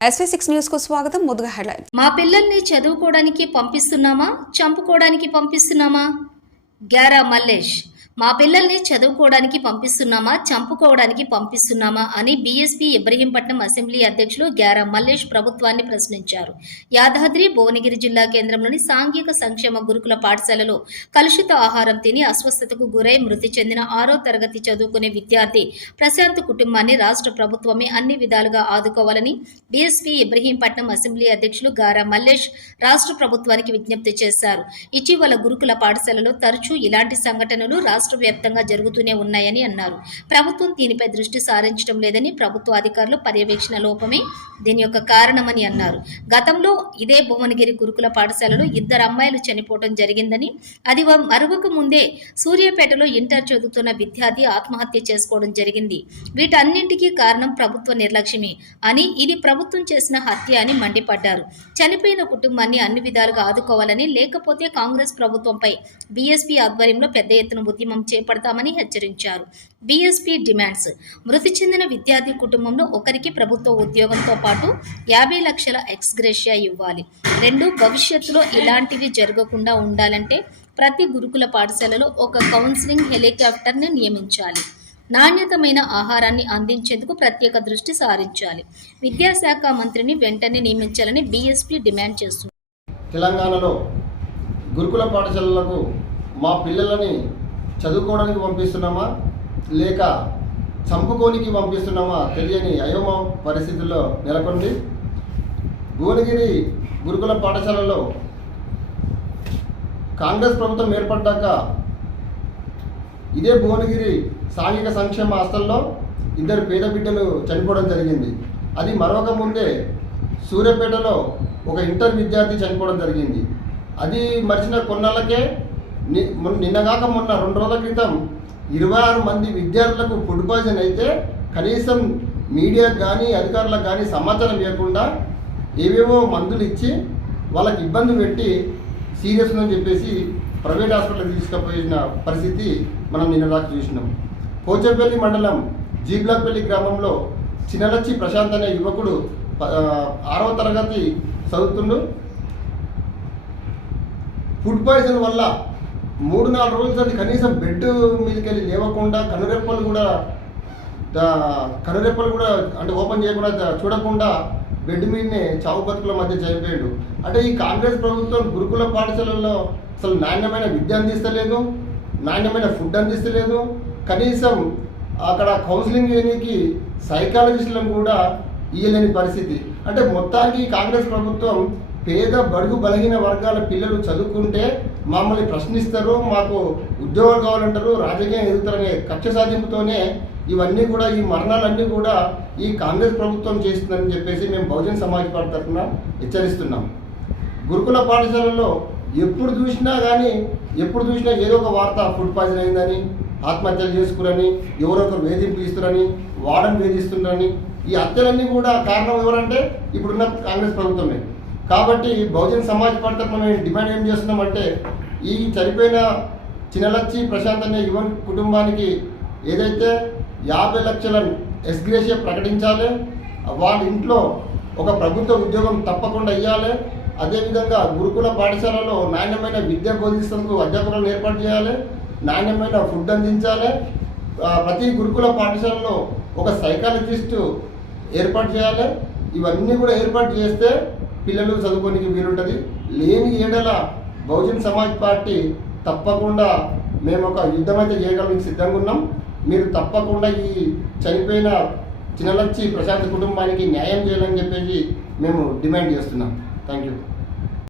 SV6 news కు స్వాగతం. ముందుగా హెడ్లైన్. మా పిల్లల్ని చదువుకోవడానికి పంపిస్తున్నామా, చంపుకోవడానికి పంపిస్తున్నామా? గ్యారా మల్లేష్. మా పిల్లల్ని చదువుకోవడానికి పంపిస్తున్నామా, చంపుకోవడానికి పంపిస్తున్నామా అని బీఎస్పీ ఇబ్రహీంపట్నం అసెంబ్లీ అధ్యక్షులు గ్యారా మల్లేష్ ప్రభుత్వాన్ని ప్రశ్నించారు. యాదాద్రి భువనగిరి జిల్లా కేంద్రంలోని సాంఘిక సంక్షేమ గురుకుల పాఠశాలలో కలుషిత ఆహారం తిని అస్వస్థతకు గురై మృతి చెందిన 6వ తరగతి చదువుకునే విద్యార్థి ప్రశాంత్ కుటుంబాన్ని రాష్ట్ర ప్రభుత్వమే అన్ని విధాలుగా ఆదుకోవాలని బీఎస్పీ ఇబ్రహీంపట్నం అసెంబ్లీ అధ్యక్షులు గారా మల్లేష్ రాష్ట్ర ప్రభుత్వానికి విజ్ఞప్తి చేశారు. ఇటీవల గురుకుల పాఠశాలలో తరచూ ఇలాంటి సంఘటనలు రాష్ట్ర వ్యాప్తంగా జరుగుతూనే ఉన్నాయని అన్నారు. ప్రభుత్వం దీనిపై దృష్టి సారించడం లేదని, ప్రభుత్వ అధికారులు పర్యవేక్షణ లోపమే దీని యొక్క కారణమని అన్నారు. గతంలో ఇదే భువనగిరి గురుకుల పాఠశాలలో 2 అమ్మాయిలు చనిపోవడం జరిగిందని, అది మరొక ముందే సూర్యాపేటలో ఇంటర్ చదువుతున్న విద్యార్థి ఆత్మహత్య చేసుకోవడం జరిగింది. వీటన్నింటికీ కారణం ప్రభుత్వ నిర్లక్ష్యమే అని, ఇది ప్రభుత్వం చేసిన హత్య అని మండిపడ్డారు. చనిపోయిన కుటుంబాన్ని అన్ని విధాలుగా ఆదుకోవాలని, లేకపోతే కాంగ్రెస్ ప్రభుత్వంపై బీఎస్పీ ఆధ్వర్యంలో పెద్ద ఎత్తున ఉద్యమం చేపడతామని హెచ్చరించారు. బీఎస్పీ డిమాండ్స్: మృతి చెందిన విద్యార్థి కుటుంబంలో ఒకరికి ప్రభుత్వ ఉద్యోగంతో పాటు 50 లక్షల ఎక్స్గ్రేషియా ఇవ్వాలి. 2, భవిష్యత్తులో ఇలాంటివి జరగకుండా ఉండాలంటే ప్రతి గురుకుల పాఠశాలలో ఒక కౌన్సిలింగ్ హెలికాప్టర్ని నియమించాలి. నాణ్యతమైన ఆహారాన్ని అందించేందుకు ప్రత్యేక దృష్టి సారించాలి. విద్యాశాఖ మంత్రిని వెంటనే నియమించాలని బీఎస్పీ డిమాండ్ చేస్తుంది. తెలంగాణలో గురుకుల పాఠశాలలకు మా పిల్లలని చదువుకోవడానికి పంపిస్తున్నామా లేక చంపుకోనికి పంపిస్తున్నామా తెలియని అయోమ పరిస్థితుల్లో నెలకొంది. భువనగిరి గురుకుల పాఠశాలలో కాంగ్రెస్ ప్రభుత్వం ఏర్పడ్డాక ఇదే భువనగిరి సాంఘిక సంక్షేమ హాస్టల్లో 2 పేద బిడ్డలు చనిపోవడం జరిగింది. అది మరొక ముందే సూర్యాపేటలో ఒక ఇంటర్ విద్యార్థి చనిపోవడం జరిగింది. అది మరిచిన కొన్నాళ్ళకే నిన్నగాక మొన్న 2 రోజుల క్రితం 26 మంది విద్యార్థులకు ఫుడ్ పాయిజన్ అయితే కనీసం మీడియాకు కానీ అధికారులకు కానీ సమాచారం ఇవ్వకుండా ఏవేవో మందులు ఇచ్చి వాళ్ళకి ఇబ్బంది పెట్టి సీరియస్ ఉందని చెప్పేసి ప్రైవేట్ హాస్పిటల్కి తీసుకుపోయిన పరిస్థితి మనం నిన్నదాకా చూసినాం. పోచంపల్లి మండలం జీబ్లాక్పల్లి గ్రామంలో చినలచ్చి ప్రశాంత్ అనే యువకుడు 6వ తరగతి చదువుతుండు. ఫుడ్ పాయిజన్ వల్ల 3-4 రోజులు కనీసం బెడ్ మీదకి వెళ్ళి లేవకుండా కనురెప్పలు కూడా అంటే ఓపెన్ చేయకుండా చూడకుండా బెడ్ మీదనే చావు బతుకుల మధ్య చనిపోయాడు. అంటే ఈ కాంగ్రెస్ ప్రభుత్వం గురుకుల పాఠశాలల్లో అసలు నాణ్యమైన విద్య అందిస్తలేదు, నాణ్యమైన ఫుడ్ అందిస్తలేదు. కనీసం అక్కడ కౌన్సిలింగ్ చేయడానికి సైకాలజిస్టులను కూడా ఇయ్యలేని పరిస్థితి. అంటే మొత్తానికి కాంగ్రెస్ ప్రభుత్వం పేద బడుగు బలహీన వర్గాల పిల్లలు చదువుకుంటే మమ్మల్ని ప్రశ్నిస్తారు, మాకు ఉద్యోగాలు కావాలంటారు, రాజకీయం ఎదుగుతారనే కక్ష సాధింపుతోనే ఇవన్నీ కూడా, ఈ మరణాలన్నీ కూడా ఈ కాంగ్రెస్ ప్రభుత్వం చేస్తుందని చెప్పేసి మేము బహుజన్ సమాజ్ పార్టీ తరఫున హెచ్చరిస్తున్నాం. గురుకుల పాఠశాలలో ఎప్పుడు చూసినా ఏదో ఒక వార్త ఫుడ్ పాయిజన్ అయిందని, ఆత్మహత్యలు చేసుకురని, ఎవరొకరు వేధింపు ఇస్తారని, వార్డన్ వేధిస్తున్నారని, ఈ హత్యలన్నీ కూడా కారణం ఎవరంటే ఇప్పుడున్న కాంగ్రెస్ ప్రభుత్వమే. కాబట్టి బహుజన్ సమాజ్ పార్టీ తరఫున మేము డిమాండ్ ఏం చేస్తున్నామంటే, ఈ చనిపోయిన చినలచ్చి ప్రశాంత్ అనే యువ కుటుంబానికి ఏదైతే 50 లక్షల ఎక్స్గ్రేషియా ప్రకటించాలి, వాళ్ళ ఇంట్లో ఒక ప్రభుత్వ ఉద్యోగం తప్పకుండా ఇవ్వాలి. అదేవిధంగా గురుకుల పాఠశాలలో నాణ్యమైన విద్య బోధిస్తూ అధ్యాపకులను ఏర్పాటు చేయాలి, నాణ్యమైన ఫుడ్ అందించాలి. ప్రతి గురుకుల పాఠశాలలో ఒక సైకాలజిస్టు ఏర్పాటు చేయాలి. ఇవన్నీ కూడా ఏర్పాటు చేస్తే పిల్లలు చదువుకోనికి వీలుంటుంది. లేని ఏడల బహుజన్ సమాజ్ పార్టీ తప్పకుండా మేము ఒక యుద్ధం అయితే చేయగలడానికి సిద్ధంగా ఉన్నాం. మీరు తప్పకుండా ఈ చనిపోయిన చినలచ్చి ప్రశాంత్ కుటుంబానికి న్యాయం చేయాలని చెప్పేసి మేము డిమాండ్ చేస్తున్నాం. Thank you.